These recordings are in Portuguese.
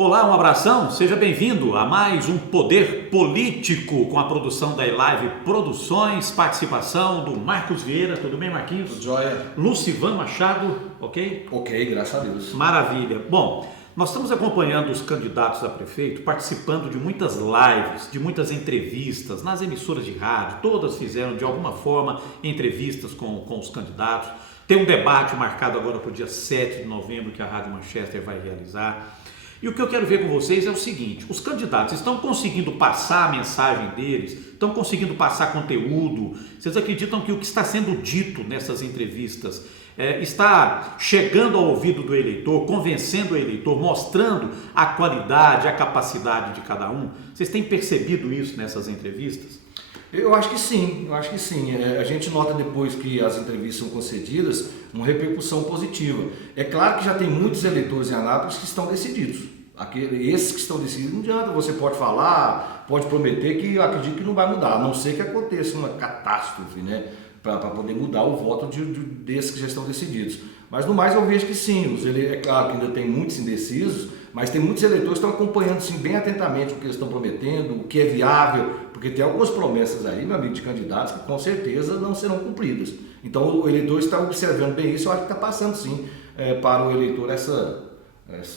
Olá, um abração, seja bem-vindo a mais um Poder Político com a produção da Elive Produções, participação do Marcos Vieira, tudo bem, Marquinhos? Tudo jóia. Lucivan Machado, ok? Ok, graças a Deus. Maravilha. Bom, nós estamos acompanhando os candidatos a prefeito, participando de muitas lives, de muitas entrevistas nas emissoras de rádio, todas fizeram de alguma forma entrevistas com os candidatos. Tem um debate marcado agora para o dia 7 de novembro que a Rádio Manchester vai realizar. E o que eu quero ver com vocês é o seguinte: os candidatos estão conseguindo passar a mensagem deles, estão conseguindo passar conteúdo. Vocês acreditam que o que está sendo dito nessas entrevistas está chegando ao ouvido do eleitor, convencendo o eleitor, mostrando a qualidade, a capacidade de cada um? Vocês têm percebido isso nessas entrevistas? Eu acho que sim. A gente nota depois que as entrevistas são concedidas uma repercussão positiva. É claro que já tem muitos eleitores em Anápolis que estão decididos. Esses que estão decididos não adianta, você pode falar, pode prometer que eu acredito que não vai mudar, a não ser que aconteça uma catástrofe, né? Para poder mudar o voto desses que já estão decididos. Mas no mais eu vejo que sim, é claro que ainda tem muitos indecisos, mas tem muitos eleitores que estão acompanhando sim, bem atentamente o que eles estão prometendo, o que é viável, porque tem algumas promessas aí, meu amigo, de candidatos que com certeza não serão cumpridas. Então o eleitor está observando bem isso, eu acho que está passando sim para o eleitor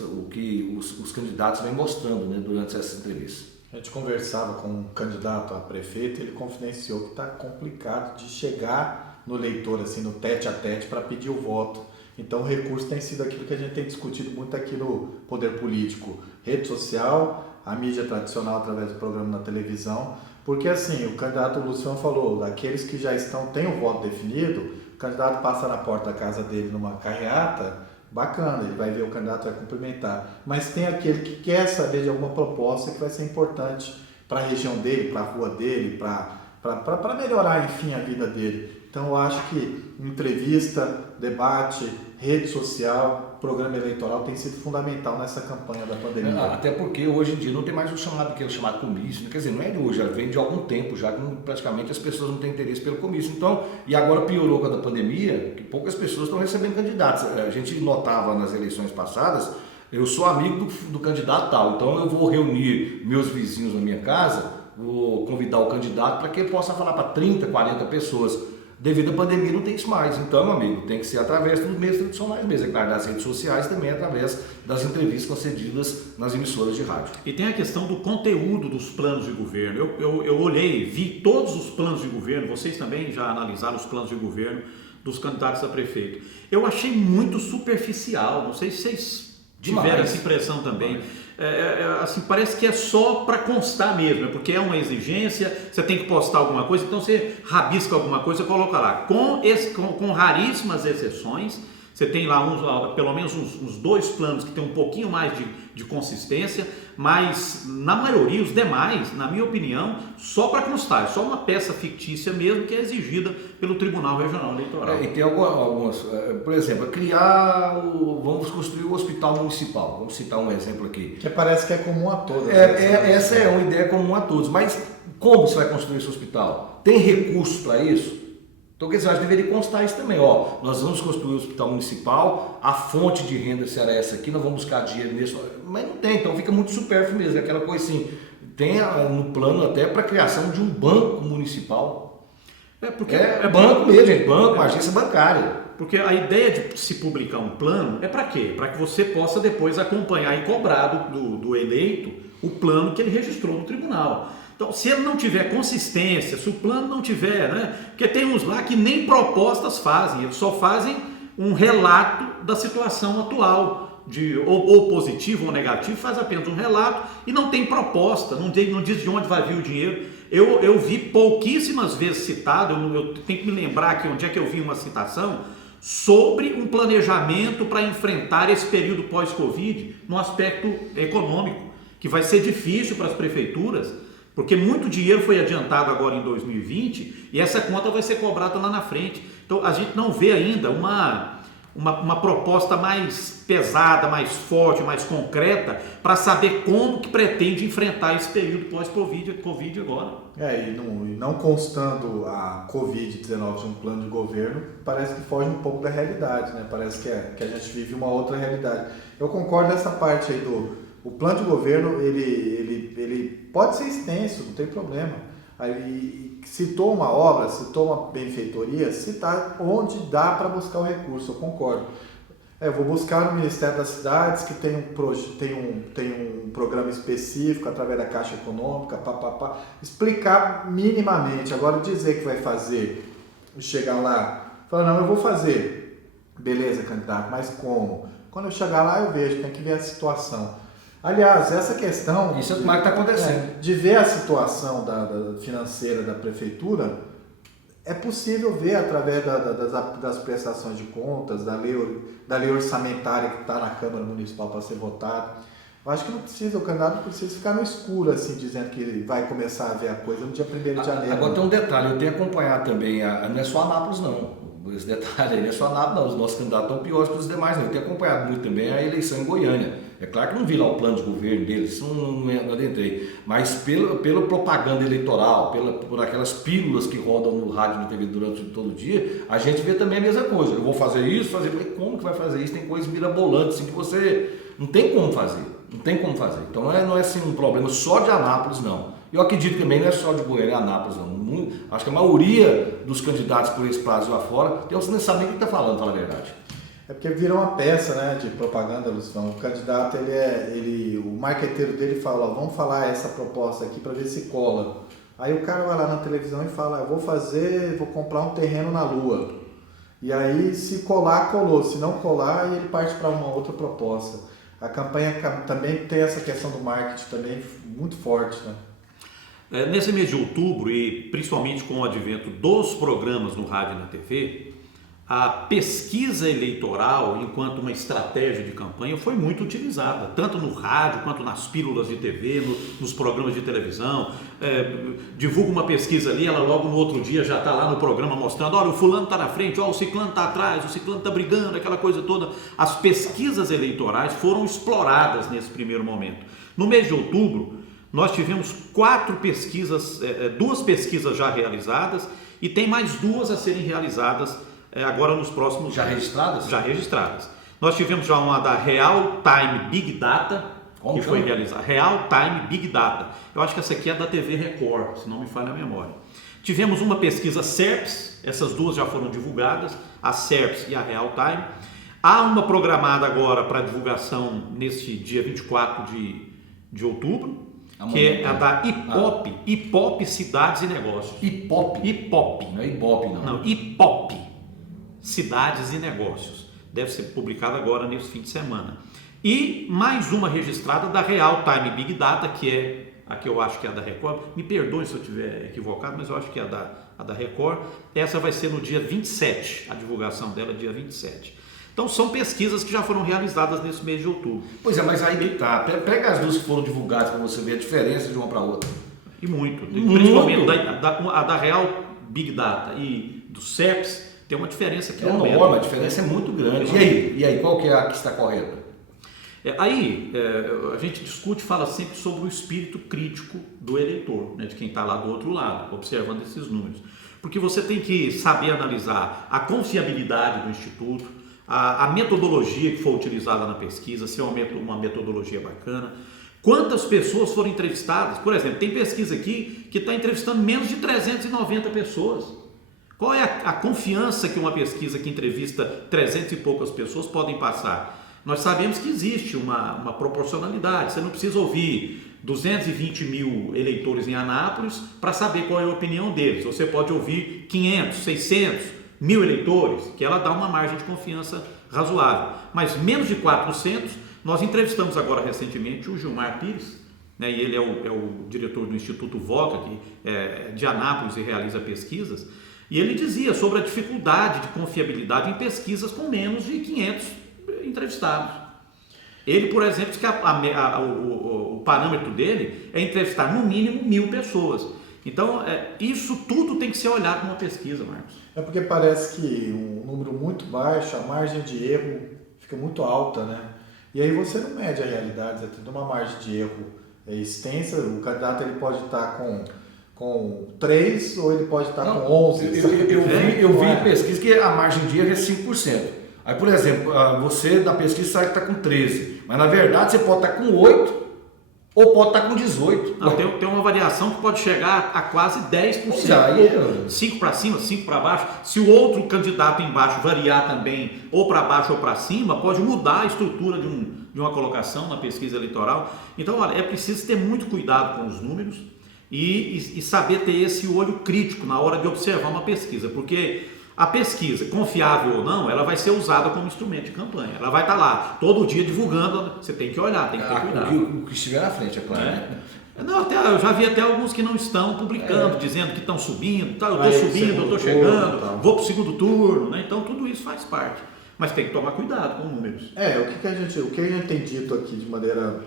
o que os candidatos vêm mostrando, né, durante essas entrevistas. A gente conversava com um candidato a prefeito, ele confidenciou que está complicado de chegar no eleitor, assim, no tete a tete, para pedir o voto. Então o recurso tem sido aquilo que a gente tem discutido muito aqui no Poder Político, rede social, a mídia tradicional através do programa na televisão, porque assim, o candidato Luciano falou, daqueles que já têm o voto definido, o candidato passa na porta da casa dele numa carreata, bacana, ele vai ver o candidato, vai cumprimentar, mas tem aquele que quer saber de alguma proposta que vai ser importante para a região dele, para a rua dele, para melhorar, enfim, a vida dele. Então eu acho que entrevista, debate, rede social, programa eleitoral tem sido fundamental nessa campanha da pandemia. Até porque hoje em dia não tem mais aquele chamado comício, quer dizer, não é de hoje, já vem de algum tempo, já que praticamente as pessoas não têm interesse pelo comício. Então, e agora piorou com a da pandemia, que poucas pessoas estão recebendo candidatos. A gente notava nas eleições passadas, eu sou amigo do candidato tal, então eu vou reunir meus vizinhos na minha casa, vou convidar o candidato para que ele possa falar para 30, 40 pessoas. Devido à pandemia não tem isso mais, então, meu amigo, tem que ser através dos meios tradicionais mesmo, é claro, das redes sociais também, através das entrevistas concedidas nas emissoras de rádio. E tem a questão do conteúdo dos planos de governo. Eu olhei, vi todos os planos de governo, vocês também já analisaram os planos de governo dos candidatos a prefeito. Eu achei muito superficial, não sei se vocês tiveram essa impressão também. Assim, parece que é só para constar mesmo, porque é uma exigência, você tem que postar alguma coisa, então você rabisca alguma coisa e coloca lá. Com raríssimas exceções, você tem lá pelo menos uns 2 planos que tem um pouquinho mais de consistência, mas na maioria, os demais, na minha opinião, só para constar, é só uma peça fictícia mesmo que é exigida pelo Tribunal Regional Eleitoral. E tem algumas, por exemplo, vamos construir o hospital municipal, vamos citar um exemplo aqui. Que parece que é comum a todos. Essa é uma ideia comum a todos, mas como você vai construir esse hospital? Tem recursos para isso? Então, quer dizer, eu acho que deveria constar isso também. Nós vamos construir o hospital municipal, a fonte de renda será essa aqui, nós vamos buscar dinheiro nisso, mas não tem, então fica muito supérfluo mesmo, aquela coisa assim. Tem no plano até para a criação de um banco municipal. É banco mesmo, gente, banco, agência bancária. Porque a ideia de se publicar um plano é para quê? Para que você possa depois acompanhar e cobrar do eleito o plano que ele registrou no tribunal. Então, se ele não tiver consistência, se o plano não tiver, né? Porque tem uns lá que nem propostas fazem, eles só fazem um relato da situação atual, ou positivo ou negativo, faz apenas um relato e não tem proposta, não diz de onde vai vir o dinheiro. Eu vi pouquíssimas vezes citado, eu tenho que me lembrar aqui onde é que eu vi uma citação sobre um planejamento para enfrentar esse período pós-Covid no aspecto econômico, que vai ser difícil para as prefeituras, porque muito dinheiro foi adiantado agora em 2020 e essa conta vai ser cobrada lá na frente. Então a gente não vê ainda uma proposta mais pesada, mais forte, mais concreta para saber como que pretende enfrentar esse período pós-Covid agora. E não constando a Covid-19 de um plano de governo, parece que foge um pouco da realidade, né? Parece que a gente vive uma outra realidade. Eu concordo nessa parte aí o plano de governo ele pode ser extenso, não tem problema. Aí citou uma obra, citou uma benfeitoria, citar onde dá para buscar o recurso, eu concordo. Eu vou buscar no Ministério das Cidades, que tem um programa específico através da Caixa Econômica, explicar minimamente. Agora dizer que vai fazer, chegar lá, falar, não, eu vou fazer. Beleza, candidato, mas como? Quando eu chegar lá eu vejo, tem que ver a situação. Aliás, essa questão... Isso é o que está acontecendo. De ver a situação da financeira da prefeitura, é possível ver através das prestações de contas, da lei orçamentária que está na Câmara Municipal para ser votada. Eu acho que não precisa, o candidato não precisa ficar no escuro, assim, dizendo que ele vai começar a ver a coisa no dia 1º de janeiro. Agora tem um detalhe, eu tenho acompanhado também, não é só Anápolis não. Esse detalhe aí, não é só Anápolis não, os nossos candidatos estão piores que os demais não. Eu tenho acompanhado muito também a eleição em Goiânia. É claro que não vi lá o plano de governo deles, isso não adentrei. Mas pela propaganda eleitoral, por aquelas pílulas que rodam no rádio e na TV durante todo o dia, a gente vê também a mesma coisa. Eu vou fazer isso, como que vai fazer isso? Tem coisas mirabolantes assim, que você não tem como fazer. Não tem como fazer. Então não é assim um problema só de Anápolis, não. Eu acredito que também não é só de Goiânia e Anápolis, não. Acho que a maioria dos candidatos por esse prazo lá fora, você não sabe nem o que está falando, fala a verdade. É porque virou uma peça, né, de propaganda, Lucifão. O candidato, o marqueteiro dele fala, ó, vamos falar essa proposta aqui para ver se cola. Aí o cara vai lá na televisão e fala, eu vou comprar um terreno na Lua. E aí, se colar, colou. Se não colar, aí ele parte para uma outra proposta. A campanha também tem essa questão do marketing também muito forte, né? Nesse mês de outubro, e principalmente com o advento dos programas no rádio e na TV, a pesquisa eleitoral, enquanto uma estratégia de campanha, foi muito utilizada, tanto no rádio quanto nas pílulas de TV, nos programas de televisão. Divulga uma pesquisa ali, ela logo no outro dia já está lá no programa mostrando, olha, o fulano está na frente, olha, o ciclano está atrás, o ciclano está brigando, aquela coisa toda. As pesquisas eleitorais foram exploradas nesse primeiro momento. No mês de outubro, nós tivemos 4 pesquisas, 2 pesquisas já realizadas e tem mais 2 a serem realizadas agora nos próximos... Já registradas? Já registradas. Nós tivemos já uma da Real Time Big Data, que foi realizada. Real Time Big Data. Eu acho que essa aqui é da TV Record, se não me falha a memória. Tivemos uma pesquisa SERPS, essas 2 já foram divulgadas, a SERPS e a Real Time. Há uma programada agora para divulgação neste dia 24 de outubro, que é a da IPOP, IPOP Cidades e Negócios. IPOP? IPOP. Não é IBOP, não. Não, IPOP Cidades e Negócios. Deve ser publicada agora nesse fim de semana. E mais uma registrada da Real Time Big Data, que é a que eu acho que é a da Record. Me perdoem se eu estiver equivocado, mas eu acho que é a da Record. Essa vai ser no dia 27, a divulgação dela é dia 27. Então são pesquisas que já foram realizadas nesse mês de outubro. Pois é, mas aí tá. Pega as 2 que foram divulgadas para você ver a diferença de uma para outra. E muito. Principalmente a da Real Big Data e do CEPS tem uma diferença que é enorme, a diferença é muito grande. E aí, qual que é a que está correta? A gente discute, fala sempre sobre o espírito crítico do eleitor, né, de quem está lá do outro lado, observando esses números. Porque você tem que saber analisar a confiabilidade do instituto, a metodologia que foi utilizada na pesquisa, se é uma metodologia bacana, quantas pessoas foram entrevistadas. Por exemplo, tem pesquisa aqui que está entrevistando menos de 390 pessoas. Qual é a confiança que uma pesquisa que entrevista 300 e poucas pessoas podem passar? Nós sabemos que existe uma proporcionalidade, você não precisa ouvir 220 mil eleitores em Anápolis para saber qual é a opinião deles. Você pode ouvir 500, 600, 1000 eleitores, que ela dá uma margem de confiança razoável. Mas menos de 400, nós entrevistamos agora recentemente o Gilmar Pires, né, e ele é o diretor do Instituto Voca, que é de Anápolis e realiza pesquisas, e ele dizia sobre a dificuldade de confiabilidade em pesquisas com menos de 500 entrevistados. Ele, por exemplo, diz que o parâmetro dele é entrevistar no mínimo 1000 pessoas. Então, isso tudo tem que ser olhado numa pesquisa, Marcos. É porque parece que um número muito baixo, a margem de erro fica muito alta, né? E aí você não mede a realidade, você tem uma margem de erro extensa, o candidato ele pode estar com 3 ou ele pode estar com 11. Eu vi em pesquisa que a margem de erro é 5%. Aí, por exemplo, você da pesquisa sabe que está com 13, mas na verdade você pode estar com 8 ou pode estar com 18. Não, tem uma variação que pode chegar a quase 10%. Aí, 5 para cima, 5 para baixo. Se o outro candidato embaixo variar também, ou para baixo ou para cima, pode mudar a estrutura de uma colocação na pesquisa eleitoral. Então, olha, é preciso ter muito cuidado com os números e saber ter esse olho crítico na hora de observar uma pesquisa, porque a pesquisa, confiável ou não, ela vai ser usada como instrumento de campanha. Ela vai estar lá, todo dia divulgando, você tem que olhar, tem que ter cuidado. O que estiver na frente, é claro. Não, eu já vi até alguns que não estão publicando, dizendo que estão subindo, eu estou subindo, eu estou chegando, vou para o segundo turno, né? Então tudo isso faz parte. Mas tem que tomar cuidado com números. O que a gente tem dito aqui de maneira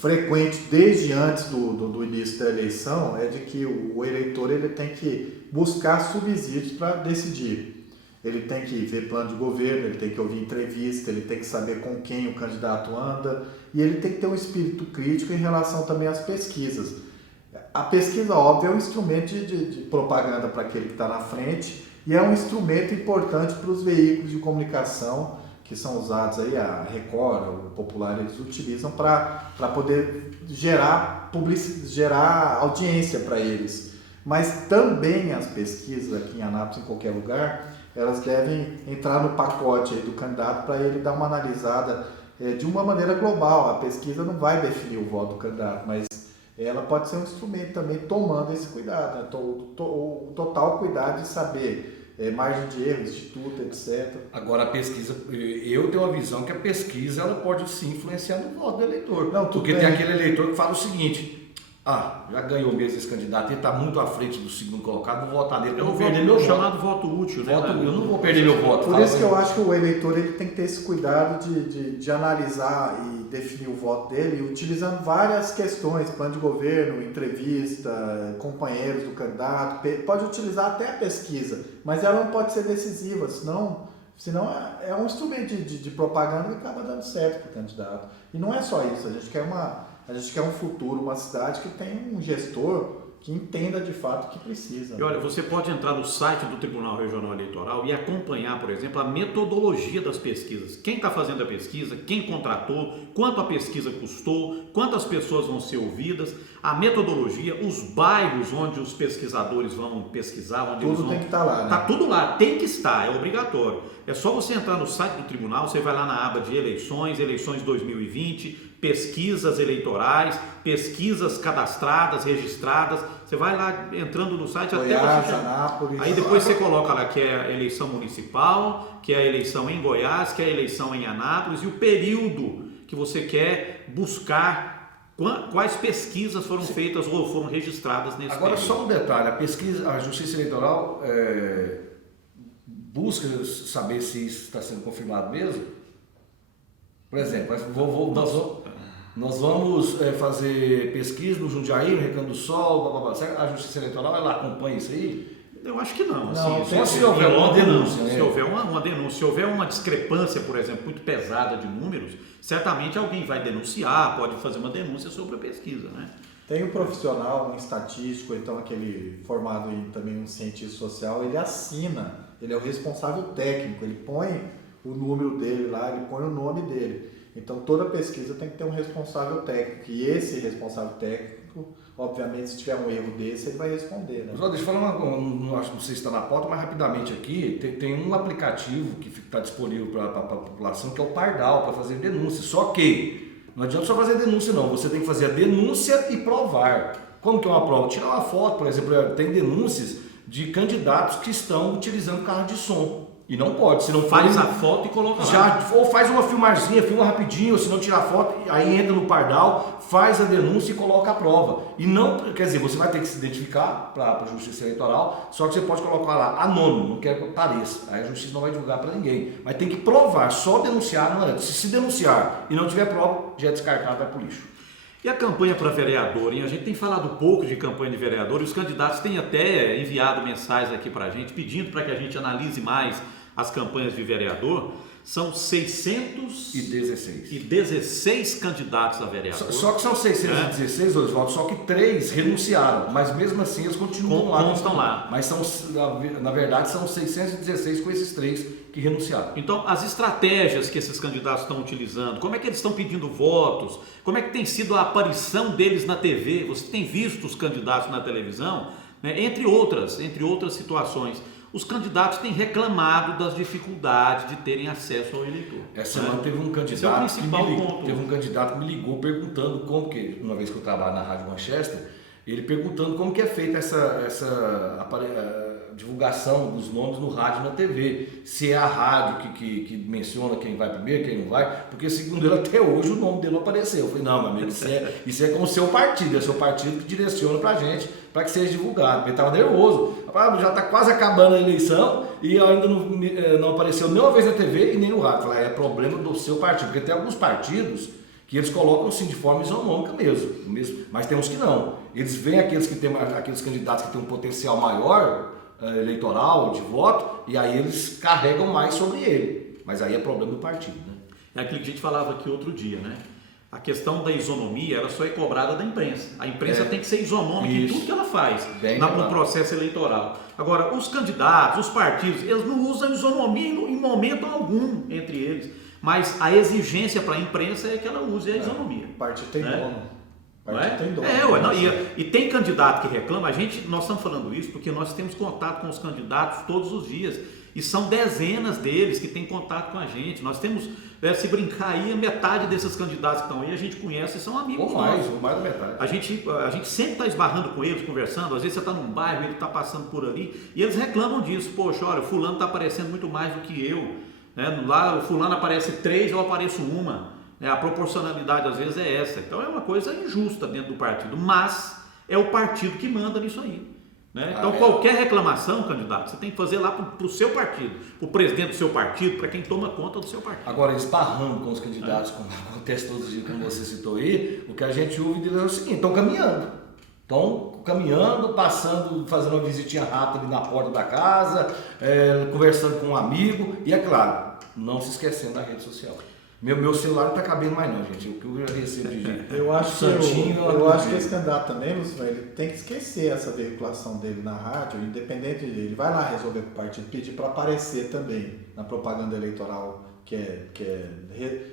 frequente desde antes do início da eleição é de que o eleitor ele tem que buscar subsídios para decidir. Ele tem que ver plano de governo, ele tem que ouvir entrevista, ele tem que saber com quem o candidato anda e ele tem que ter um espírito crítico em relação também às pesquisas. A pesquisa, óbvio, é um instrumento de propaganda para aquele que está na frente e é um instrumento importante para os veículos de comunicação que são usados aí, a Record, o Popular, eles utilizam para poder gerar audiência para eles. Mas também as pesquisas aqui em Anápolis, em qualquer lugar, elas devem entrar no pacote aí do candidato para ele dar uma analisada de uma maneira global. A pesquisa não vai definir o voto do candidato, mas ela pode ser um instrumento também tomando esse cuidado, né? O total cuidado de saber margem de erro, instituto, etc. Agora a pesquisa, eu tenho uma visão que a pesquisa ela pode sim influenciar no voto do eleitor. Não, porque tem aquele eleitor que fala o seguinte: já ganhou mesmo esse candidato, ele está muito à frente do segundo colocado, vou votar nele. Eu vou perder meu chamado voto útil, né? Eu não vou perder meu voto. Por isso que eu acho que o eleitor ele tem que ter esse cuidado de analisar e definir o voto dele, utilizando várias questões, plano de governo, entrevista, companheiros do candidato, pode utilizar até a pesquisa, mas ela não pode ser decisiva, senão é um instrumento de propaganda que acaba dando certo para o candidato. E não é só isso, a gente quer um futuro, uma cidade que tenha um gestor que entenda de fato o que precisa. E olha, você pode entrar no site do Tribunal Regional Eleitoral e acompanhar, por exemplo, a metodologia das pesquisas. Quem está fazendo a pesquisa, quem contratou, quanto a pesquisa custou, quantas pessoas vão ser ouvidas, a metodologia, os bairros onde os pesquisadores vão pesquisar, onde tudo tem que estar lá, né? Está tudo lá, tem que estar, é obrigatório. É só você entrar no site do tribunal, você vai lá na aba de eleições 2020, pesquisas eleitorais, pesquisas cadastradas, registradas. Você vai lá entrando no site Goiás, até você. Anápolis. Aí depois você coloca lá que é a eleição municipal, que é a eleição em Goiás, que é a eleição em Anápolis e o período que você quer buscar. Quais pesquisas foram feitas ou foram registradas nesse Agora período. só um detalhe, a Justiça Eleitoral busca saber se isso está sendo confirmado mesmo. Por exemplo, nós vamos fazer pesquisa no Jundiaí, no Recanto do Sol, blá, blá, blá. A Justiça Eleitoral ela acompanha isso aí? Eu acho que não. Não, assim, se houver uma denúncia. Se houver uma denúncia, se houver uma discrepância, por exemplo, muito pesada de números, certamente alguém vai denunciar, pode fazer uma denúncia sobre a pesquisa, né? Tem um profissional, um estatístico, então aquele formado em também um cientista social, ele assina, ele é o responsável técnico, ele põe o número dele lá, ele põe o nome dele. Então toda pesquisa tem que ter um responsável técnico, e esse responsável técnico, obviamente, se tiver um erro desse, ele vai responder, né? Deixa eu falar não sei se está na pauta, mas rapidamente aqui, tem um aplicativo que está disponível para a população, que é o Pardal, para fazer denúncia. Só que não adianta só fazer denúncia não, você tem que fazer a denúncia e provar. Como que é uma prova? Tirar uma foto, por exemplo, tem denúncias de candidatos que estão utilizando carro de som. E não pode, se não faz a foto e coloca lá. Ou faz uma filmazinha, filma rapidinho, ou se não tirar a foto, aí entra no Pardal, faz a denúncia e coloca a prova. E não, quer dizer, você vai ter que se identificar para a Justiça Eleitoral, só que você pode colocar lá anônimo, não quer que apareça. Aí a Justiça não vai divulgar para ninguém. Mas tem que provar, só denunciar não adianta. Se denunciar e não tiver prova, já é descartado, vai para o lixo. E a campanha para vereador, hein? A gente tem falado pouco de campanha de vereador e os candidatos têm até enviado mensagens aqui para a gente, pedindo para que a gente analise mais as campanhas de vereador. são 616 candidatos a vereador. Só que são 616, Oswaldo, só que 3 renunciaram, mas mesmo assim eles continuam lá. Constam lá. Mas na verdade são 616 com esses 3 que renunciaram. Então, as estratégias que esses candidatos estão utilizando, como é que eles estão pedindo votos, como é que tem sido a aparição deles na TV, você tem visto os candidatos na televisão, né? Entre outras situações. Os candidatos têm reclamado das dificuldades de terem acesso ao eleitor. Essa semana teve um candidato que me ligou perguntando como que, uma vez que eu trabalho na Rádio Manchester, ele perguntando como que é feita essa divulgação dos nomes no rádio e na TV. Se é a rádio que menciona quem vai primeiro, quem não vai, porque segundo ele até hoje o nome dele não apareceu. Eu falei, não, meu amigo, isso é com o seu partido, é o seu partido que direciona pra gente, para que seja divulgado. Ele estava nervoso, já está quase acabando a eleição e ainda não apareceu nenhuma vez na TV e nem no rádio. Eu falei, é problema do seu partido, porque tem alguns partidos que eles colocam sim de forma isonômica mesmo, mas tem uns que não. Eles veem aqueles candidatos que têm um potencial maior eleitoral, de voto, e aí eles carregam mais sobre ele. Mas aí é problema do partido, né? É aquilo que a gente falava aqui outro dia, né? A questão da isonomia, ela só é cobrada da imprensa. A imprensa tem que ser isonômica em tudo que ela faz no processo eleitoral. Agora, os candidatos, os partidos, eles não usam isonomia em momento algum entre eles. Mas a exigência para a imprensa é que ela use a isonomia. O partido tem dono. Tem dono. E tem candidato que reclama. Nós estamos falando isso porque nós temos contato com os candidatos todos os dias. E são dezenas deles que têm contato com a gente. Nós temos, se brincar aí, a metade desses candidatos que estão aí a gente conhece e são amigos. Ou mais da metade. A gente sempre está esbarrando com eles, conversando. Às vezes você está num bairro, ele está passando por ali e eles reclamam disso. Poxa, olha, fulano está aparecendo muito mais do que eu. Lá o fulano aparece 3, eu apareço 1. A proporcionalidade às vezes é essa. Então é uma coisa injusta dentro do partido, mas é o partido que manda nisso aí. Então qualquer reclamação, candidato, você tem que fazer lá para o seu partido, para o presidente do seu partido, para quem toma conta do seu partido. Agora, esbarrando com os candidatos, como acontece todos os dias, como você citou aí, o que a gente ouve deles é o seguinte: estão caminhando, passando, fazendo uma visitinha rápida ali na porta da casa, conversando com um amigo, e é claro, não se esquecendo da rede social. Meu celular não está cabendo mais não, gente. O que eu já recebo de eu acho que esse candidato também, Luciano, ele tem que esquecer essa veiculação dele na rádio, independente dele. Ele vai lá resolver com o partido, pedir para aparecer também na propaganda eleitoral,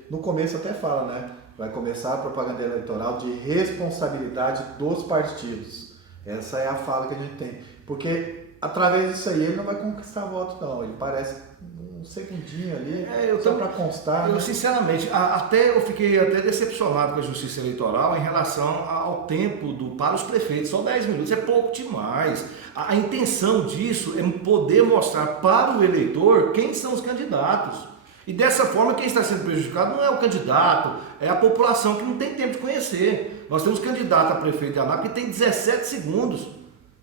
no começo até fala, né? Vai começar a propaganda eleitoral de responsabilidade dos partidos. Essa é a fala que a gente tem. Porque através disso aí ele não vai conquistar voto não. Ele parece um segundinho ali, só para constar. Eu sinceramente, eu fiquei até decepcionado com a Justiça Eleitoral em relação ao tempo para os prefeitos. Só 10 minutos, é pouco demais. A intenção disso é poder mostrar para o eleitor quem são os candidatos. E dessa forma quem está sendo prejudicado não é o candidato, é a população que não tem tempo de conhecer. Nós temos candidato a prefeito de Anápolis que tem 17 segundos.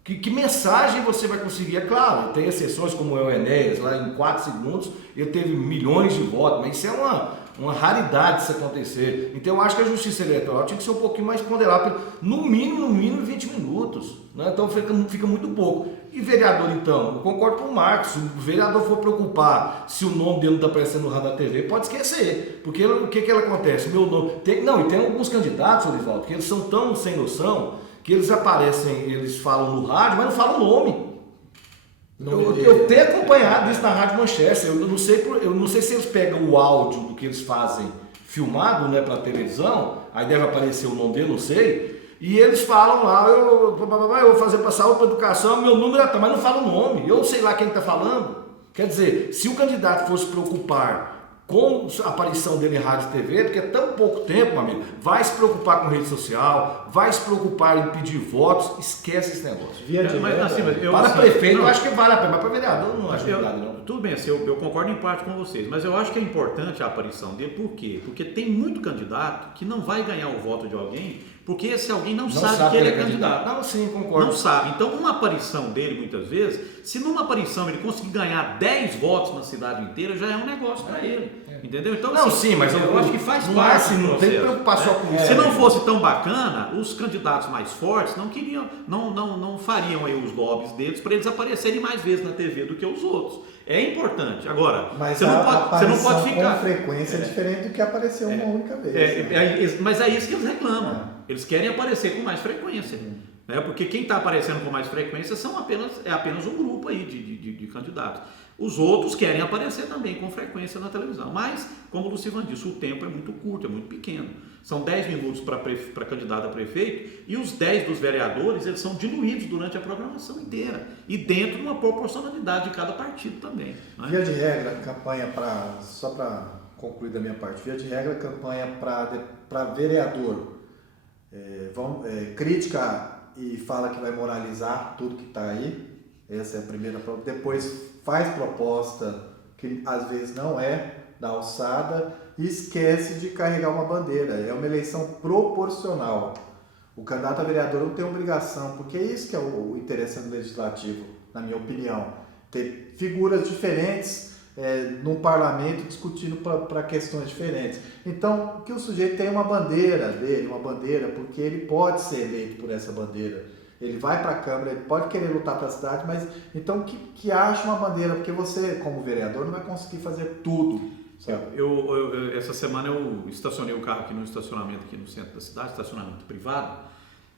Que mensagem você vai conseguir? É claro, tem exceções como o Enéas, lá em 4 segundos, ele teve milhões de votos, mas isso é uma raridade isso acontecer. Então eu acho que a Justiça Eleitoral tinha que ser um pouquinho mais ponderada, no mínimo 20 minutos. Né? Então fica muito pouco. E vereador, então, eu concordo com o Marcos, se o vereador for preocupar se o nome dele não está aparecendo no rádio da TV, pode esquecer. Porque o que acontece? Meu nome, e tem alguns candidatos, Olivaldo, que eles são tão sem noção que eles aparecem, eles falam no rádio, mas não falam o nome. Eu tenho acompanhado isso na Rádio Manchester. Eu não sei se eles pegam o áudio do que eles fazem filmado, né, para televisão, aí deve aparecer o nome dele, não sei. E eles falam lá, eu vou fazer para saúde, para educação, meu número é tal, mas não fala o nome. Eu sei lá quem está falando. Quer dizer, se o candidato fosse preocupar com a aparição dele em rádio e TV, porque é tão pouco tempo, meu amigo, vai se preocupar com rede social, vai se preocupar em pedir votos, esquece esse negócio. Para prefeito eu acho que vale a pena, mas para vereador não acho verdade não. Tudo bem, eu concordo em parte com vocês, mas eu acho que é importante a aparição dele, por quê? Porque tem muito candidato que não vai ganhar o voto de alguém Porque esse alguém não sabe que ele é candidato. Não, sim, concordo. Não sabe. Então, uma aparição dele, muitas vezes, se numa aparição ele conseguir ganhar 10 votos na cidade inteira, já é um negócio para ele. Entendeu? Então, não, assim, sim, mas eu acho que faz parte. Assim, não tem que preocupar só com isso. Se não fosse tão bacana, os candidatos mais fortes não queriam, não fariam aí os lobbies deles para eles aparecerem mais vezes na TV do que os outros. É importante. Agora, mas você não pode ficar. Com frequência é diferente do que apareceu uma única vez. Mas é isso que eles reclamam. Eles querem aparecer com mais frequência. Porque quem está aparecendo com mais frequência é apenas um grupo aí de candidatos. Os outros querem aparecer também com frequência na televisão. Mas, como o Lucivan disse, o tempo é muito curto, é muito pequeno. São 10 minutos para candidato a prefeito e os 10 dos vereadores eles são diluídos durante a programação inteira. E dentro de uma proporcionalidade de cada partido também. Né? Via de regra, campanha só para concluir da minha parte, via de regra, campanha para vereador crítica e fala que vai moralizar tudo que está aí. Essa é a primeira proposta. Depois faz proposta que às vezes não é da alçada e esquece de carregar uma bandeira. É uma eleição proporcional. O candidato a vereador não tem obrigação, porque é isso que é o interessante do legislativo, na minha opinião. Ter figuras diferentes num parlamento discutindo para questões diferentes. Então, que o sujeito tenha uma bandeira dele, porque ele pode ser eleito por essa bandeira. Ele vai para a Câmara, ele pode querer lutar para a cidade, mas então que ache uma bandeira, porque você, como vereador, não vai conseguir fazer tudo. Essa semana eu estacionei o carro aqui no estacionamento aqui no centro da cidade, estacionamento privado,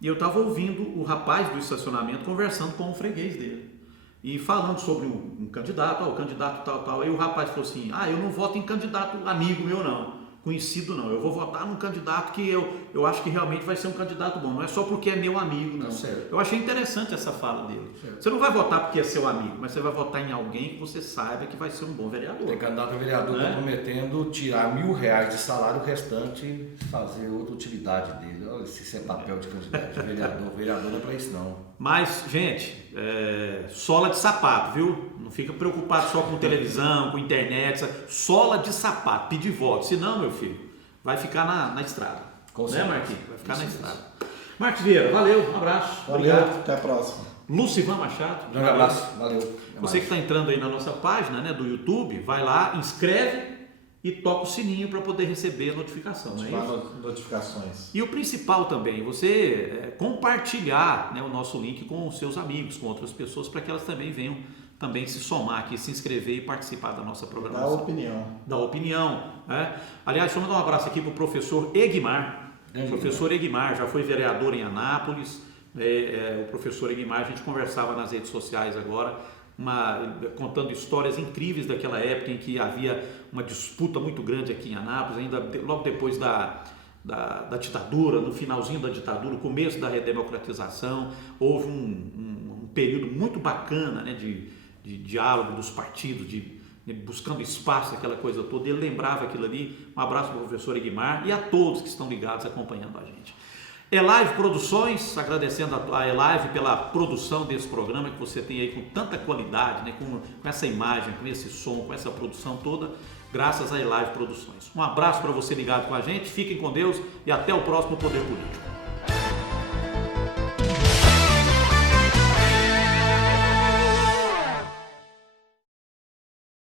e eu estava ouvindo o rapaz do estacionamento conversando com o freguês dele. E falando sobre um candidato, o candidato tal. Aí o rapaz falou assim, eu não voto em candidato amigo meu não. Conhecido não, eu vou votar num candidato que eu acho que realmente vai ser um candidato bom, não é só porque é meu amigo, não. Eu achei interessante essa fala dele. Você não vai votar porque é seu amigo, mas você vai votar em alguém que você saiba que vai ser um bom vereador. Tem candidato a vereador que está prometendo tirar R$1.000 de salário, o restante fazer outra utilidade dele. Olha, se isso é papel de candidato de vereador, vereador não é para isso não. Mas, gente, sola de sapato, viu? Não fica preocupado só com televisão, com internet, sola de sapato, pedir voto. Senão, meu filho, vai ficar na estrada. Né, Marquinhos? Vai ficar na estrada. Marcos Vieira, valeu, um abraço. Valeu, obrigado. Até a próxima. Lucivan Machado. Um abraço, valeu. Você que está entrando aí na nossa página, né, do YouTube, vai lá, inscreve e toca o sininho para poder receber a notificação. Notificações. E o principal também, você compartilhar, né, o nosso link com os seus amigos, com outras pessoas, para que elas também venham se somar aqui, se inscrever e participar da nossa programação. Da opinião. Né? Aliás, deixa eu mandar um abraço aqui para o professor Egmar. Professor Egmar já foi vereador em Anápolis. O professor Egmar, a gente conversava nas redes sociais agora, contando histórias incríveis daquela época em que havia uma disputa muito grande aqui em Anápolis, ainda logo depois da ditadura, no finalzinho da ditadura, no começo da redemocratização, houve um período muito bacana, né, de diálogo dos partidos, buscando espaço, aquela coisa toda. Ele lembrava aquilo ali. Um abraço para o professor Egmar e a todos que estão ligados, acompanhando a gente. Elive Produções, agradecendo a Elive pela produção desse programa que você tem aí com tanta qualidade, né, com essa imagem, com esse som, com essa produção toda, graças a Elive Produções. Um abraço para você ligado com a gente, fiquem com Deus e até o próximo Poder Político.